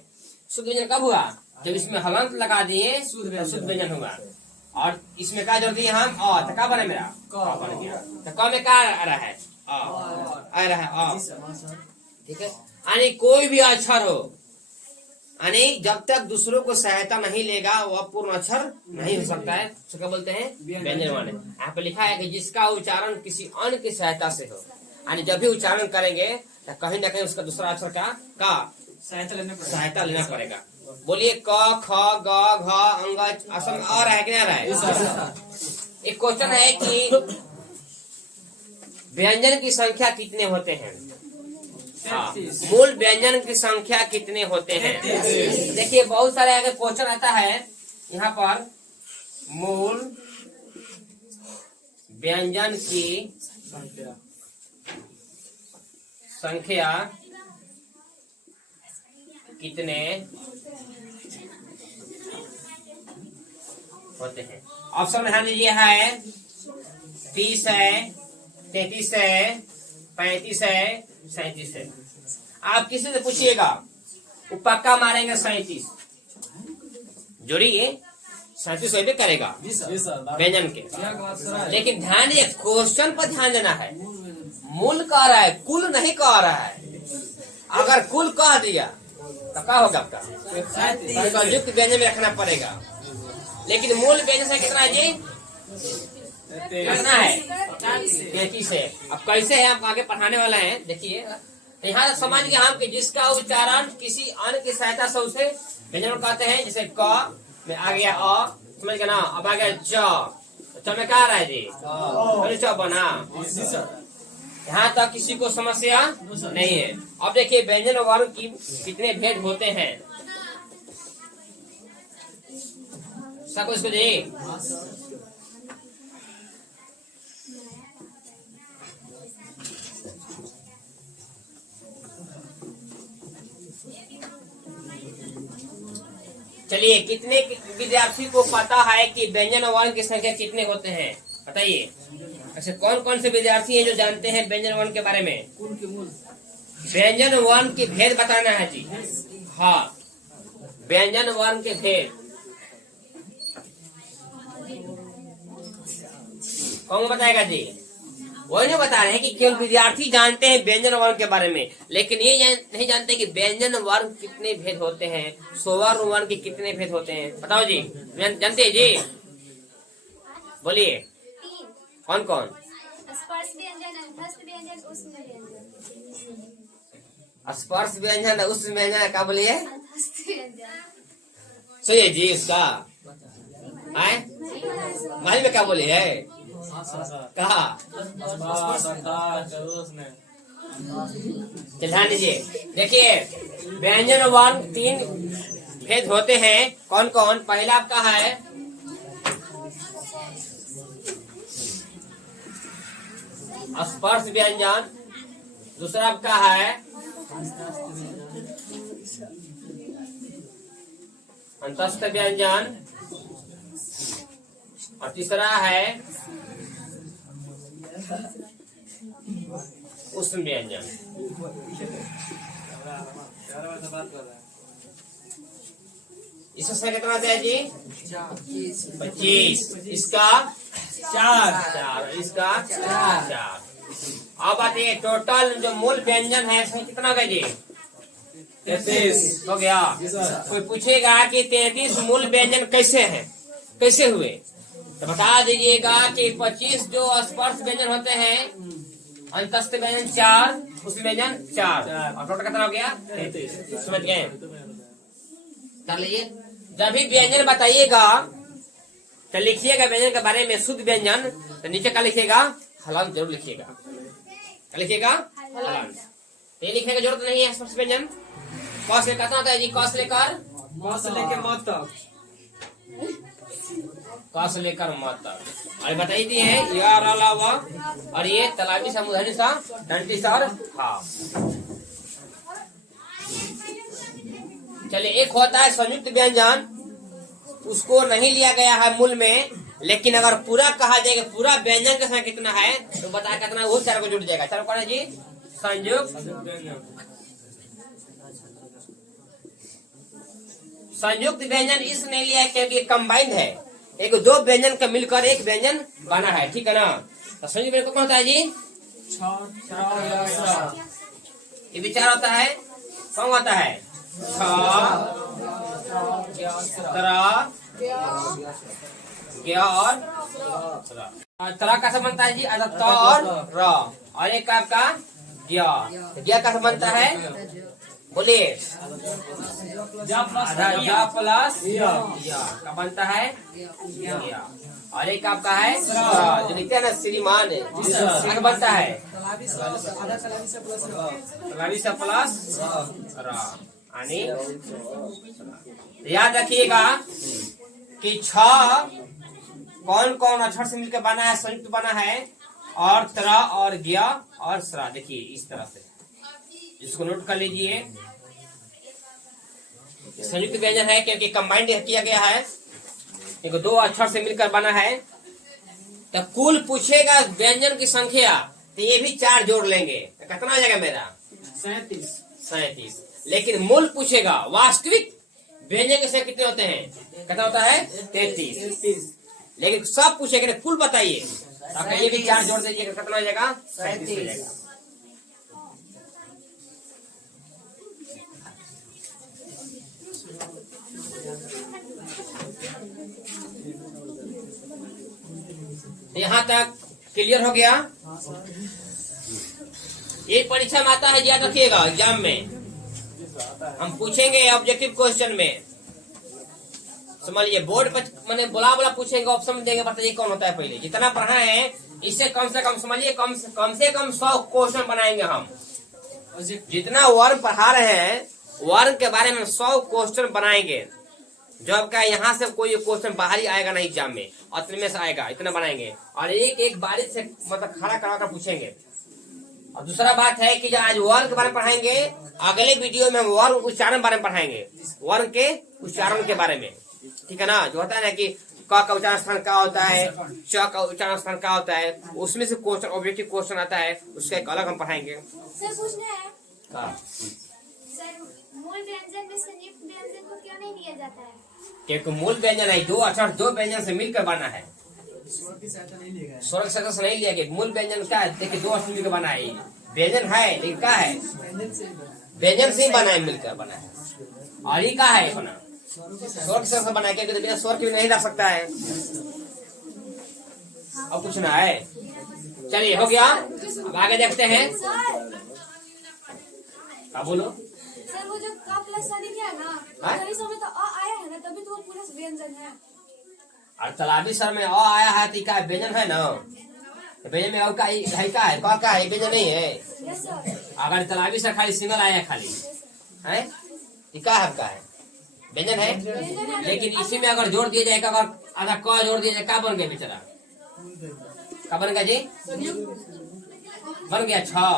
शुद्ध व्यंजन कब हुआ? जब इसमें हलंत लगा दिए शुद्ध व्यंजन हुआ। और इसमें क्या जोड़ दिए हम? अ, तो क्या बने मेरा? क बन गया। तो क में क्या आ रहा है? आ रहा है अ। ठीक है, यानी कोई भी अक्षर हो, यानी जब तक दूसरों को सहायता नहीं लेगा वह पूर्ण अक्षर नहीं हो सकता है। तो क्या बोलते हैं? व्यंजन वर्ण। यहाँ पे लिखा है कि जिसका उच्चारण किसी अन्य की सहायता से हो, यानी जब भी उच्चारण करेंगे तो कहीं न कहीं उसका दूसरा अक्षर का सहायता लेना पड़ेगा। बोलिए क, ख, ग, घ, अंग, असम आ रहा है कि नहीं आ रहा है? एक क्वेश्चन है कि व्यंजन की संख्या कितने होते हैं? हाँ, मूल व्यंजन की संख्या कितने होते हैं? देखिए बहुत सारे आगे क्वेश्चन आता है यहाँ पर। मूल व्यंजन की संख्या कितने होते हैं? ऑप्शन में ध्यान दीजिए है 30 है, 33 है, 35 है, 37 है। आप किसी से पूछिएगा वो पक्का मारेंगे 37, जोड़िए 37 वही करेगा व्यंजन के। लेकिन ध्यान दीजिए क्वेश्चन पर ध्यान देना है। मूल कह रहा है, कुल नहीं कह रहा है। अगर कुल कह दिया तो क्या होगा आपका? युक्त व्यंजन में रखना पड़ेगा। लेकिन मूल व्यंजन से कितना है जी? कितना है? 33 है। अब कैसे है आप आगे पढ़ाने वाला है, देखिए यहाँ समझ गए हम कि जिसका उच्चारण किसी अन्य की सहायता से उसे व्यंजन कहते हैं। जैसे क में आ गया अ, समझ गया ना। अब आ गया च में क्या आ रहा है जी? च बना। यहाँ तक किसी को समस्या नहीं है। अब देखिए व्यंजन वर्ण की कितने भेद होते हैं सबको इसको जी। चलिए कितने विद्यार्थी को पता है कि व्यंजन वर्ण की संख्या कितने होते हैं? बताइए। अच्छा, कौन कौन से विद्यार्थी हैं जो जानते हैं व्यंजन वर्ण के बारे में? व्यंजन वर्ण के भेद बताना है जी। हाँ, व्यंजन वर्ण के भेद कौन बताएगा जी? वही नहीं बता रहे हैं कि केवल विद्यार्थी जानते हैं व्यंजन वर्ण के बारे में, लेकिन ये नहीं जानते कि व्यंजन वर्ण कितने भेद होते हैं, स्वर्ण वर्ण के कितने भेद होते हैं। बताओ जी, जानते हैं जी? बोलिए कौन कौन? स्पर्श व्यंजन, अंतस्थ व्यंजन, उष्ण व्यंजन। स्पर्श व्यंजन, उष्ण व्यंजन, क्या बोलिए? अंतस्थ व्यंजन। सही है जी। इसका आए भाई में क्या बोली है? कहा ध्यान दीजिए। देखिए व्यंजन वर्ण 3 भेद होते हैं। कौन कौन? पहला आपका है स्पर्श व्यंजन, दूसरा आपका है अंतस्थ व्यंजन, और तीसरा है उष्ण व्यंजन। इसका कितना है जी? 25। इसका 4, इसका 4। अब बताइए टोटल जो मूल व्यंजन है इसमें कितना होगा जी? 33 हो गया। कोई पूछेगा कि 33 मूल व्यंजन कैसे हैं, कैसे हुए, तो बता दीजिएगा कि 25 जो स्पर्श व्यंजन होते हैं, अंतस्थ व्यंजन 4, उष्ण व्यंजन 4, और टोटल कितना हो गया? 33। समझ गए? कर लीजिए। जब भी व्यंजन बताइएगा तो लिखिएगा व्यंजन के बारे में शुद्ध व्यंजन, तो नीचे क्या लिखिएगा? हलंत जरूर लिखिएगा। लिखिएगा हलंत। ये लिखने की जरूरत नहीं है स्पर्श व्यंजन। क से कितना होता है जी? क से लेकर क से लेके म तक। क से लेकर म तक। और बताई दी है या र ला व, और ये तलाबी सा मूर्धनी सा दंती सा और हा। चलिए एक होता है संयुक्त व्यंजन, उसको नहीं लिया गया है मूल में, लेकिन अगर पूरा कहा जाएगा पूरा व्यंजन का संख्या कितना है तो बताया कितना, वो चार को जुड़ जाएगा। चार कौन है जी? संयुक्त संयुक्त व्यंजन इसने लिया है क्योंकि कंबाइंड है, एक दो व्यंजन का मिलकर एक व्यंजन बना है, ठीक है ना। तो संयुक्त व्यंजन कौन होता है जी? ये विचार होता है, कौन होता है? ज्ञ और तरा का संबंध बनता है जी त और र, और एक आपका ज्ञ। ज्ञ का संबंध बनता है, बोलिए, आधा प्लस का बनता है ज्ञ। और एक आपका है जो लिखते हैं ना श्रीमान, का बनता है तलाबी से प्लस र। याद रखिएगा कि 6 कौन कौन अक्षर से मिलकर बना है, संयुक्त बना है, और त्र और ज्ञ और स्रा। देखिए इस तरह से इसको नोट कर लीजिए। संयुक्त व्यंजन है क्योंकि कंबाइंड किया गया है, क्योंकि 2 अक्षर से मिलकर बना है। तो कुल पूछेगा व्यंजन की संख्या, तो ये भी 4 जोड़ लेंगे, कितना आ जाएगा मेरा? 37। लेकिन मूल पूछेगा वास्तविक व्यंजन की संख्या कितने होते हैं, कितना होता है? 33। लेकिन सब पूछेगा कुल बताइए, तो ये भी 4 जोड़ दीजिएगा, कितना हो जाएगा? 37 हो जाएगा। यहाँ तक क्लियर हो गया। ये परीक्षा में आता है, याद रखिएगा। एग्जाम में हम पूछेंगे ऑब्जेक्टिव क्वेश्चन में, समझिए बोर्ड पर मैंने बोला पूछेंगे, ऑप्शन देंगे, बताइए कौन होता है। पहले जितना पढ़ा है इससे कम से कम समझिए, कम से कम 100 क्वेश्चन बनाएंगे हम। जितना वर्ग पढ़ा रहे हैं वर्ग के बारे में 100 क्वेश्चन बनाएंगे। जो आपका यहाँ से कोई क्वेश्चन बाहर ही आएगा नहीं एग्जाम में, और में से आएगा, इतना बनाएंगे। और एक एक बारिश से मतलब खड़ा करा कर पूछेंगे। और दूसरा बात है कि जो आज वर्ग के बारे में पढ़ाएंगे, अगले वीडियो में हम वर्ग उच्चारण के बारे में पढ़ाएंगे, वर्ग के उच्चारण के बारे में, ठीक है ना। जो होता है ना कि क का उच्चारण स्थान क्या होता है, च का उच्चारण स्थान क्या होता है, उसमें से क्वेश्चन ऑब्जेक्टिव क्वेश्चन आता है, उसका एक अलग हम पढ़ाएंगे। सर पूछना है, सर मूल व्यंजन में संयुक्त व्यंजन को क्यों नहीं लिया जाता है? क्योंकि मूल व्यंजन है 2 अक्षर 2 व्यंजन से मिलकर बना है, स्वर की सहायता से नहीं लिया गया। मूल व्यंजन क्या है? देखिए 2 अक्षर मिलकर बना है, व्यंजन है लेकिन क्या है? व्यंजन से ही बना है, मिलकर बना है। और ये क्या है अपना? स्वर की सहायता से बना है, क्योंकि बिना स्वर के भी नहीं रख सकता है। अब कुछ ना है, चलिए हो गया। अब आगे देखते हैं। क्या बोलो सर वो जो क प्लस सा लिखा है ना, तो इस समय तो अ आया है ना, तभी तो वो पूरा व्यंजन है। और तलाबी सर में अ आया है तो क्या व्यंजन है ना? व्यंजन में का है, क्या है? का है? व्यंजन नहीं है। Yes sir. अगर तलाबी सर खाली सिंगल आया है, खाली है, क्या है? का है? व्यंजन है। लेकिन इसी में अगर जोड़ दिया जाएगा, अगर आधा क जोड़ दिया जाए, क्या बन गया बेचारा? क्या बन गया जी? बन गया 6।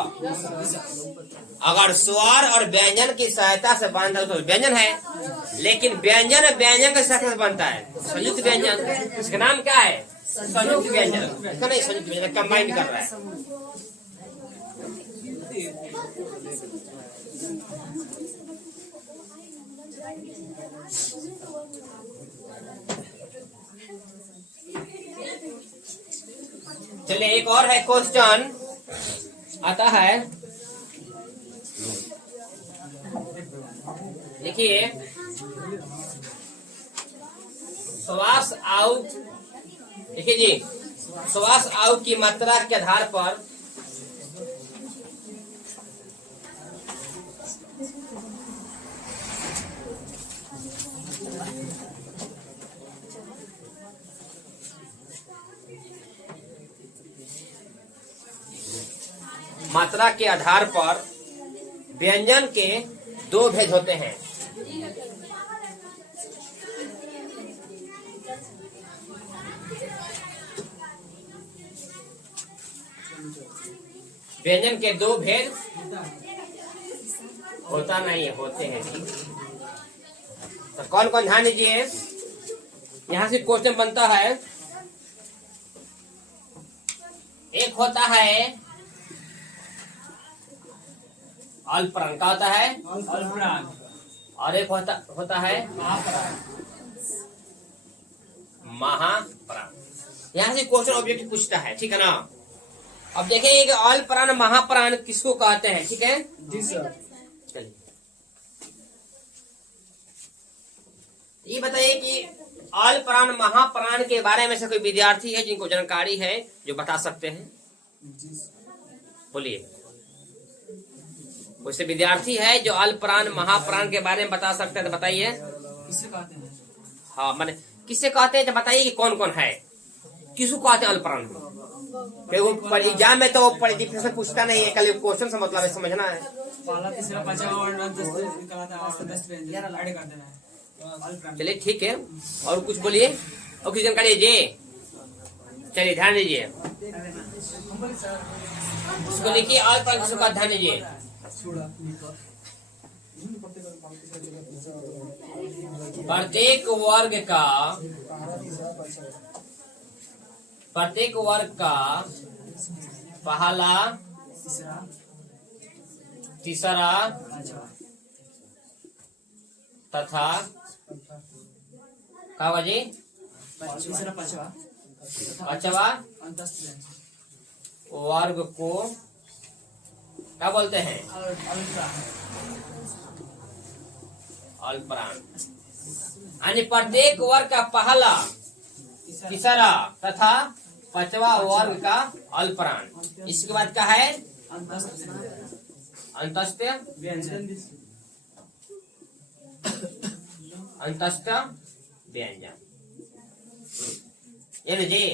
अगर स्वर और व्यंजन की सहायता से बनता है तो व्यंजन है। लेकिन व्यंजन व्यंजन की सहायता से बनता है, संयुक्त व्यंजन। इसका नाम क्या है? संयुक्त व्यंजन। इसका नहीं, संयुक्त व्यंजन कंबाइन कर रहा है। चलिए एक और है क्वेश्चन आता है, देखिए। श्वास आउट, देखिए जी, श्वास आउट की मात्रा के आधार पर मात्रा के आधार पर व्यंजन के दो भेद होते हैं। व्यंजन के दो भेद होता नहीं है, होते हैं। तो कौन कौन ध्यान दीजिए, यहाँ से क्वेश्चन बनता है। एक होता है अल्पप्राण, का होता है अल्पप्राण, और एक होता है महाप्राण। महाप्राण। यहाँ से क्वेश्चन ऑब्जेक्टिव पूछता है, ठीक है ना। अब देखेंगे कि अल्पप्राण महाप्राण किसको कहते हैं, ठीक है। जी सर। चलिए ये बताइए कि अल्पप्राण महाप्राण के बारे में से कोई विद्यार्थी है जिनको जानकारी है, जो बता सकते हैं? बोलिए, कोई से विद्यार्थी है जो अल्पप्राण महाप्राण के बारे में बता सकते हैं तो बताइए। किसे कहते हैं? हाँ, माने किसे कहते हैं तो बताइए कि कौन कौन है, किसको कहते हैं अल्पप्राण। एग्जाम में तो डिफिनेशन पूछता नहीं है, कल क्वेश्चन से मतलब है, समझना है। पहला, तीसरा, पांचवा और दस ऐड कर देना है। चलिए ठीक है, और कुछ बोलिए, और कुछ जानकारी दीजिए। चलिए ध्यान दीजिए, इसको लिखिए, अल्पप्राण किसको कहते हैं, ध्यान दीजिए। प्रत्येक वर्ग का पहला, तीसरा तथा क्या बाजी पांचवा वर्ग को क्या बोलते हैं? अल्पप्राण। यानी प्रत्येक वर्ग का पहला, तीसरा तथा पांचवा वर्ग का अल्पप्राण। इसके बाद क्या है? अंतस्थ व्यंजन। अंतस्थ व्यंजन, ये जी।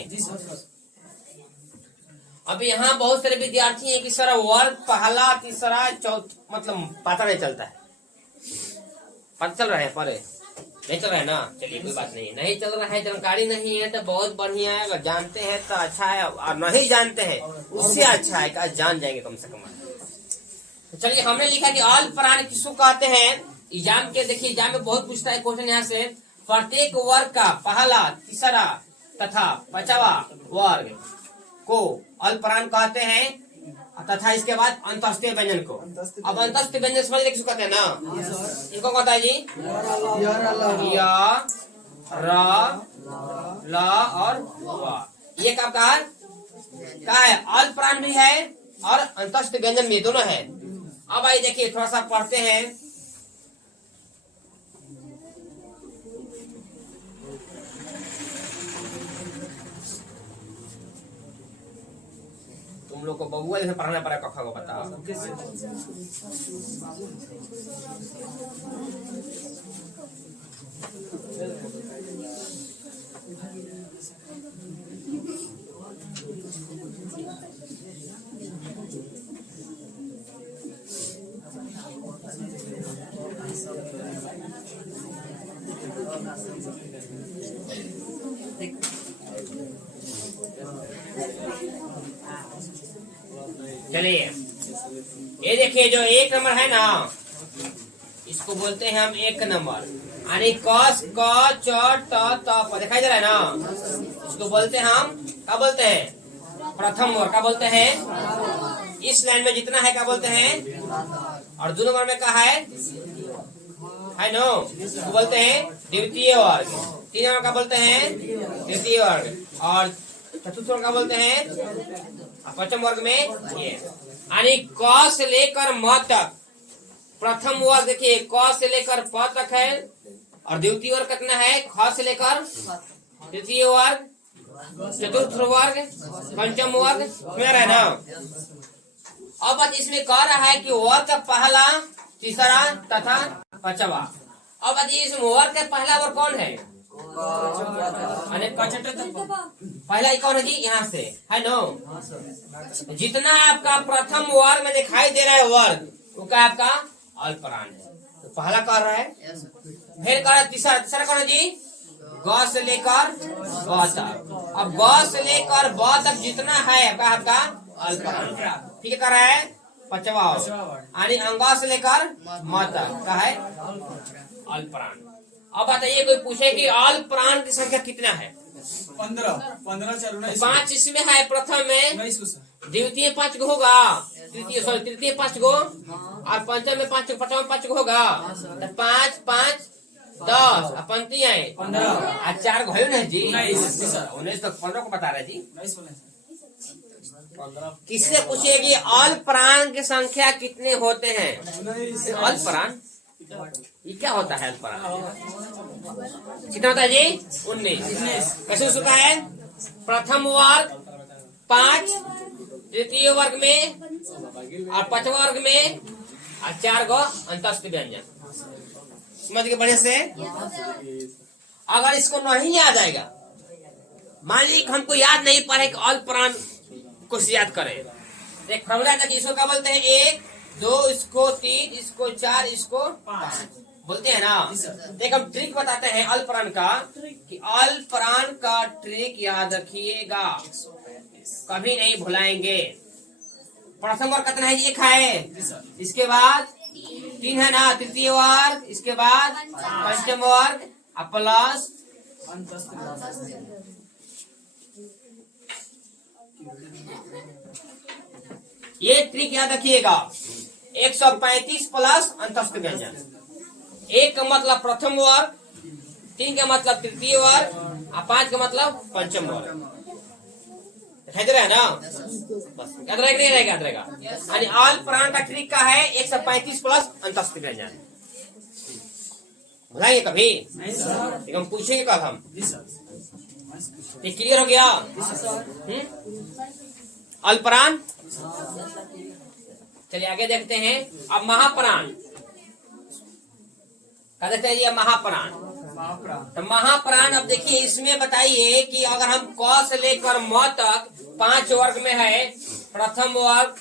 अब यहाँ बहुत सारे विद्यार्थी हैं कि सर वर्ग पहला, तीसरा, चौथा मतलब पता नहीं चलता है। पता चल रहा है, पर नहीं चल रहा है ना। चलिए कोई बात नहीं, नहीं चल रहा है, जानकारी नहीं है तो बहुत बढ़िया है। अगर जानते हैं तो अच्छा है, और नहीं जानते हैं उससे अच्छा है कि जान जाएंगे कम से कम। तो चलिए, हमने लिखा कि अल्पप्राण किसको कहते हैं। एग्जाम के देखिए, एग्जाम में बहुत पूछता है क्वेश्चन यहाँ से। प्रत्येक वर्ग का पहला, तीसरा तथा पांचवा वर्ग को अल्पप्राण कहते हैं, तथा इसके बाद अंतस्थ व्यंजन को। अब अंतस्थ व्यंजन समझ किसको कहते हैं ना। इनको कहता है जी या, र, ल और व। ये कब कहा है? अल्पप्राण भी है और अंतस्थ व्यंजन भी, दोनों है। अब आइए देखिए, थोड़ा सा पढ़ते हैं। तुम लोग को बबुआ जैसे पढ़ाना पड़ेगा, कखा को बताओ। चलिए, ये देखिए, जो एक नंबर है ना, इसको बोलते हैं हम एक नंबर। यानी कस, क, च, ट, त दिखाई दे रहा है ना, इसको बोलते हैं हम, क्या बोलते हैं? प्रथम वर्ग। क्या बोलते हैं? इस लाइन में जितना है क्या बोलते हैं? और 2 नंबर में क्या है नो, इसको बोलते हैं द्वितीय वर्ग। 3 नंबर का बोलते हैं द्वितीय वर्ग, और चतुर्थ वर्ग का बोलते हैं पंचम वर्ग में ये। यानी क से लेकर म तक प्रथम वर्ग देखिए, क से लेकर प तक है, और द्वितीय वर्ग कितना है? ख से लेकर तृतीय वर्ग, चतुर्थ वर्ग, पंचम वर्ग, समझ रहे ना। अब इसमें कह रहा है कि वर्ग का पहला, तीसरा तथा पांचवा। अब इसमें वर्ग का पहला वर्ग कौन है? अरे पहला कौन है जी, यहाँ से है नो। जितना आपका प्रथम वर्ग में दिखाई दे रहा है वर्ग, वो क्या आपका अल्परान है। तो पहला कर रहा है, फिर कर तीसरा कौन है जी, ग से लेकर ब तक। अब ग से लेकर ब तक जितना है आपका अल्परान, ठीक है। कर रहा है पांचवा यानी अंगा से लेकर म तक का है अल्परान। अब बताइए कोई पूछे कि अल्परान की संख्या कितना है? 15 5 इसमें है, प्रथम में, द्वितीय 5 को होगा, तृतीय 5 को, और पंचम में 5 को, पंचम में 5 को होगा। तो 5 5 10 पंक्ति है 15 और 4 को है ना जी 19 तो 15 को बता रहे जी। किसी से पूछिए कि अल्परान की संख्या कितने होते हैं? अल्परान ये क्या होता है? अल्परान कितना होता है जी? 19। कैसे हो चुका है? प्रथम वर्ग 5, द्वितीय वर्ग में और पांचवा वर्ग में और 4 गो अंतस्थ व्यंजन। समझ के बढ़िया से। अगर इसको नहीं याद आएगा, मान लीजिए हमको याद नहीं पा रहे कि अल्परान कुछ याद करें, एक फॉर्मूला था कि इसको क्या बोलते हैं, 1 2 इसको 3 इसको 4 इसको 5 बोलते हैं ना। एक हम ट्रिक बताते हैं अल्परान का, कि अल्परान का ट्रिक याद रखिएगा, कभी नहीं भुलाएंगे। प्रथम वर्ग कितना है? 1 है, इसके बाद 3 है ना, तृतीय वर्ग, इसके बाद पंचम वर्ग प्लस ये ट्रिक याद रखिएगा। 135 प्लस अंतस्थ व्यंजन। 1 का मतलब प्रथम वर्ग, 3 का मतलब तृतीय वर्ग और 5 का मतलब पंचम वर्ग। दिखाई दे रहा है ना? बस याद रहेगा, नहीं रहेगा? याद रहेगा। यानी अल्परान का ट्रिक का है 135 प्लस अंतस्थ व्यंजन। भुलाएंगे कभी? नहीं, हम पूछेंगे कब हम। ये क्लियर हो गया? अल्परान। चलिए आगे देखते हैं। अब महाप्राण क्या देखते हैं ये? महाप्राण। तो महाप्राण अब देखिए, इसमें बताइए कि अगर हम क से लेकर म तक 5 वर्ग में है, प्रथम वर्ग,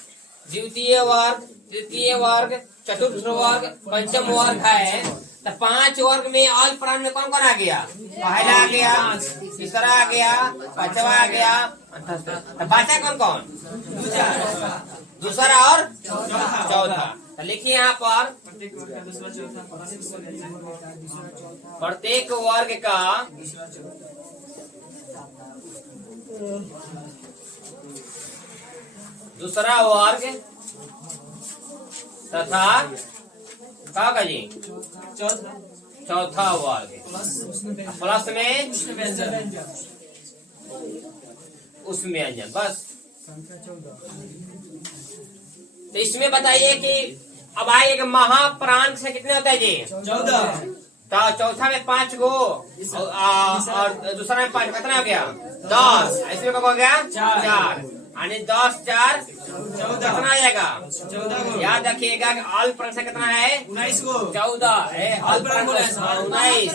द्वितीय वर्ग, तृतीय वर्ग, चतुर्थ वर्ग, पंचम वर्ग है, तो 5 वर्ग में अल्परान में कौन कौन आ गया? पहला आ गया, तीसरा आ गया, पांचवा आ गया, तो बचा कौन कौन? दूसरा और चौथा। तो लिखिए यहाँ पर प्रत्येक वर्ग का दूसरा वर्ग तथा क्या का जी चौथा वर्ग प्लस में उसमें व्यंजन। बस तो इसमें बताइए कि अब आएगा महाप्राण से कितने होता है जी? 14। तो चौथा में 5 गो और दूसरा में 5, कितना हो गया? 10। इसमें क्या हो गया? 4 यानी 10 4 14 कितना आ जाएगा? 14। याद रखिएगा कि अल्परान से कितना है? 19 को 14 है। अल्परान 19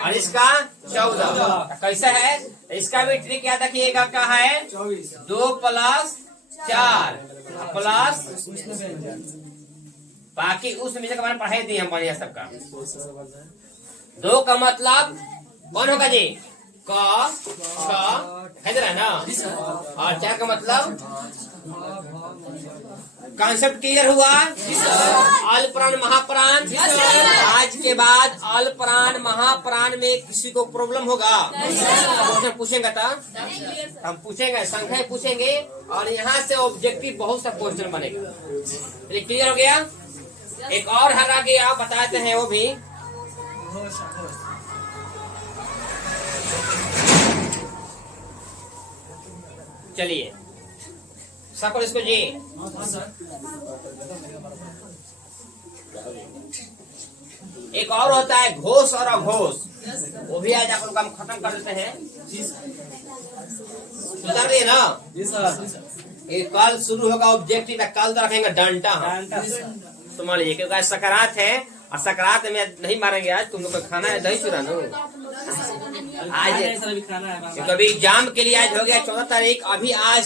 और इसका 14। कैसा है? इसका भी ट्रिक याद रखिएगा, क्या है? 2 प्लस 4 प्लस बाकी उस में से पढ़ाई दी हम बढ़िया सबका। 2 का मतलब कौन होगा जी? क है ना, और 4 का मतलब कॉन्सेप्ट क्लियर हुआ? अल्परान महाप्राण। आज के बाद अल्परान महाप्राण में किसी को प्रॉब्लम होगा? पूछेंगे तो हम पूछेंगे, संख्या पूछेंगे और यहाँ से ऑब्जेक्टिव बहुत सा क्वेश्चन बनेगा। क्लियर हो गया? एक और हरा गया, बताते हैं वो भी। चलिए सकल इसको जी। एक और होता है घोष और अघोष, वो भी आज अपन काम खत्म कर देते हैं। सुधर रही है ना? ये कल शुरू होगा ऑब्जेक्टिव, कल तो रखेंगे डंटा। तो मान लीजिए क्योंकि सकारात है और सकरात में नहीं मारेंगे आज, तुम लोग को खाना है दही चूरा नो आज। सर अभी खाना है कभी एग्जाम के लिए आज हो गया 14 तारीख, अभी आज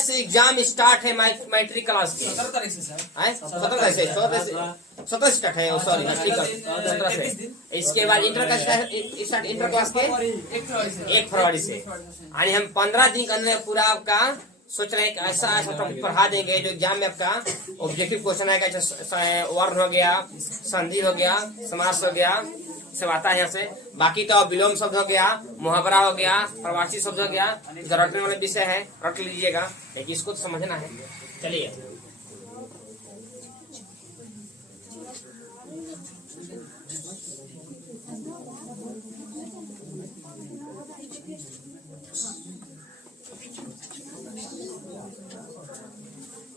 से एग्जाम स्टार्ट है मैट्रिक क्लास के। 17 तारीख से सर। 17 तारीख से 17 स्टार्ट है, सॉरी ठीक है 17 से। इसके बाद इंटर का स्टार्ट इंटर क्लास के 1 फरवरी से। यानी हम 15 दिन के अंदर पूरा आपका सोच रहे हैं कि ऐसा ऐसा टॉपिक पढ़ा देंगे जो एग्जाम में आपका ऑब्जेक्टिव क्वेश्चन आएगा, जैसे वर्ण हो गया, संधि हो गया, समास हो गया, सब आता है यहाँ से। बाकी तो विलोम शब्द हो गया, मुहावरा हो गया, प्रवासी शब्द हो गया, जो रटने वाले विषय है रट लीजिएगा, लेकिन इसको तो समझना है। चलिए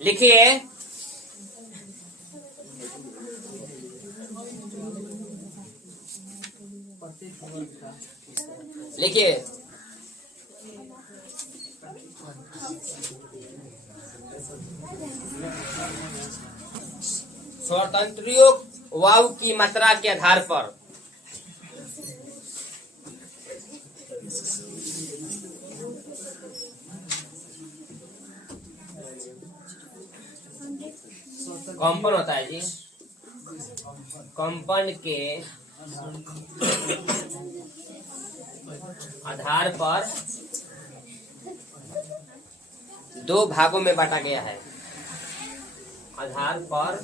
लिखिए, लिखिए स्वतंत्रियों वाव की मात्रा के आधार पर कंपन होता है जी। कंपन के आधार पर 2 भागों में बांटा गया है। आधार पर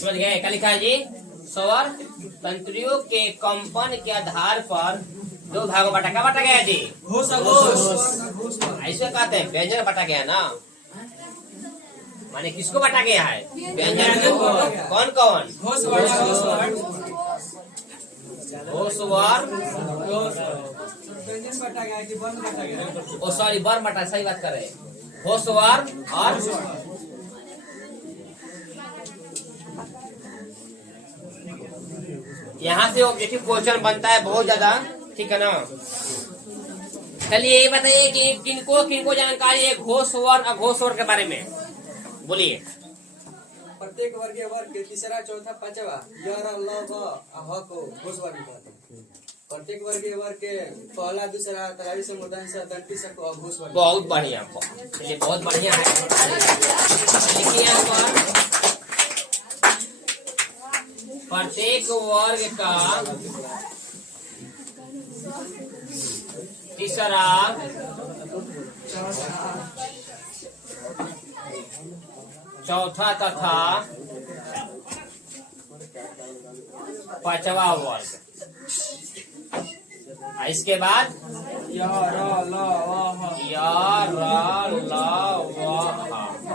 समझ गए? क्या लिखा है जी? स्वर तंत्रियों के कंपन के आधार पर 2 भागों बांटा। क्या बांटा गया जी? घोष अघोष। ऐसे कहते हैं व्यंजन बांटा गया ना, माने किसको बांटा गया है? व्यंजन को। कौन कौन? घोष वर्ण घोष वर्ण, व्यंजन बटा गया कि वर्ण बटा गया? ओ सॉरी वर्ण बांटा, सही बात कर रहे हैं। घोष वर्ण और यहाँ से ऑब्जेक्टिव क्वेश्चन बनता है बहुत ज्यादा, ठीक है ना। चलिए ये बताइए कि किनको किनको जानकारी है घोष वर्ण अघोष वर्ण के बारे में, बोलिए। प्रत्येक वर्गीय वर्ग के तीसरा चौथा पांचवा य र ल व ह को घोष वर्ण कहते हैं। प्रत्येक वर्गीय वर्ग के पहला दूसरा तराई से मूर्धन्य से दंती से को अघोष वर्ण। बहुत बढ़िया, चलिए बहुत बढ़िया है। देखिए यहाँ पर प्रत्येक वर्ग का तीसरा चौथा तथा पांचवा वर्ग। इसके बाद य र ल व ह।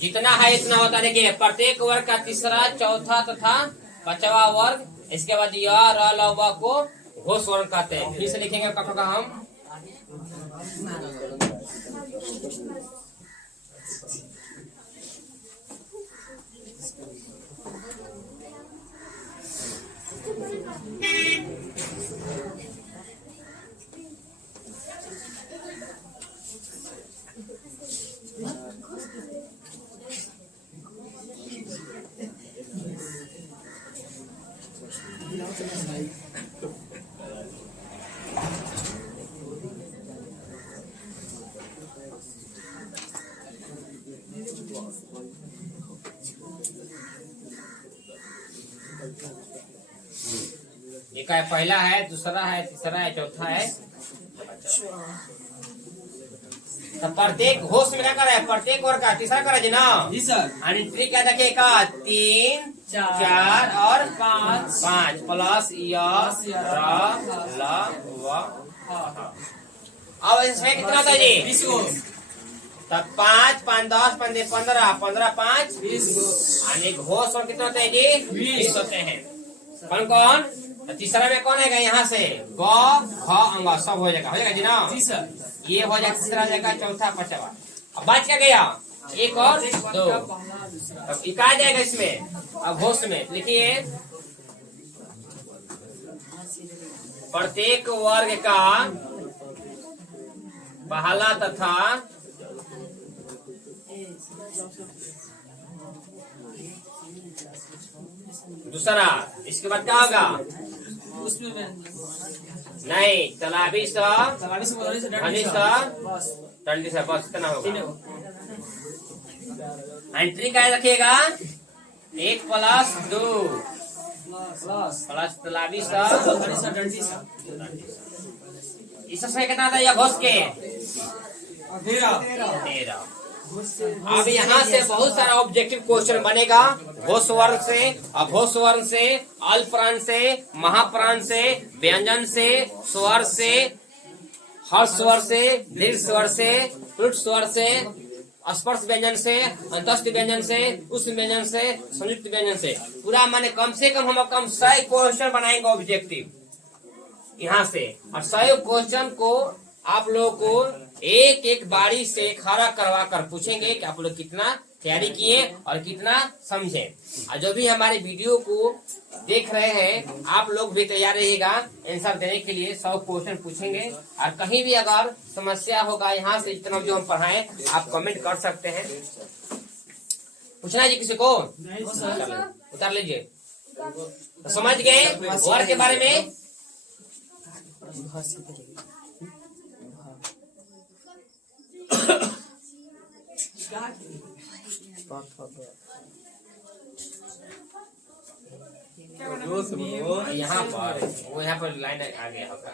जितना है इतना होता है। देखिए प्रत्येक वर्ग का तीसरा चौथा तथा पांचवा वर्ग, इसके बाद य र ल व को घोष वर्ण कहते हैं। फिर से लिखेंगे कठोर का हम एक है, पहला है, दूसरा है, तीसरा है, चौथा है। तो प्रत्येक घोष में क्या करे? प्रत्येक वर्ग का तीसरा करे जी ना। जी सर। आणि ट्रिक क्या देखिए का 3 4 और 5 प्लस य र ल व। अब इसमें कितना होता है जी? 20 को। तब 5 5 10 5 15 15 5 20 को। आणि घोष और कितने होते हैं जी? 20 होते हैं। कौन कौन? तो तीसरा में कौन है यहाँ से? ग ख अंग सब हो जाएगा जी ना। जी सर। ये हो जाएगा, तीसरा जाएगा, चौथा पांचवा। अब बच क्या गया? 1 और 2। अब इका जाएगा इसमें अब घोष में। लिखिए प्रत्येक वर्ग का पहला तथा दूसरा, इसके बाद क्या होगा? नहीं, तलाबी सा धनी सा टंडी सा, बस इतना होगा। एंट्री क्या रखिएगा? 1+2 प्लस तलाबी सा इससे कितना था यह घोष के? 13। अब यहाँ से बहुत सारा ऑब्जेक्टिव क्वेश्चन बनेगा, घोष वर्ण से, अघोष वर्ण से, अल्पप्राण से, महाप्राण से, व्यंजन से, स्वर से, हर्ष स्वर से, दीर्घ स्वर से, प्लुट स्वर से, स्पर्श व्यंजन से, अंतस्थ व्यंजन से, उस व्यंजन से, संयुक्त व्यंजन से, पूरा माने कम से कम हम कम 100 क्वेश्चन बनाएंगे ऑब्जेक्टिव यहाँ से। और 100 क्वेश्चन को आप लोगों को एक एक बारी से खड़ा करवा कर पूछेंगे कि आप लोग कितना तैयारी किए और कितना समझे। और जो भी हमारे वीडियो को देख रहे हैं आप लोग भी तैयार रहिएगा आंसर देने के लिए। 100 क्वेश्चन पूछेंगे और कहीं भी अगर समस्या होगा यहाँ से जितना जो हम पढ़ाएं आप कमेंट कर सकते हैं। पूछना है जी किसी को? उतार लीजिए। तो समझ गए वर्ग के बारे में? यहाँ पर वो यहाँ पर लाइन आ गया होगा।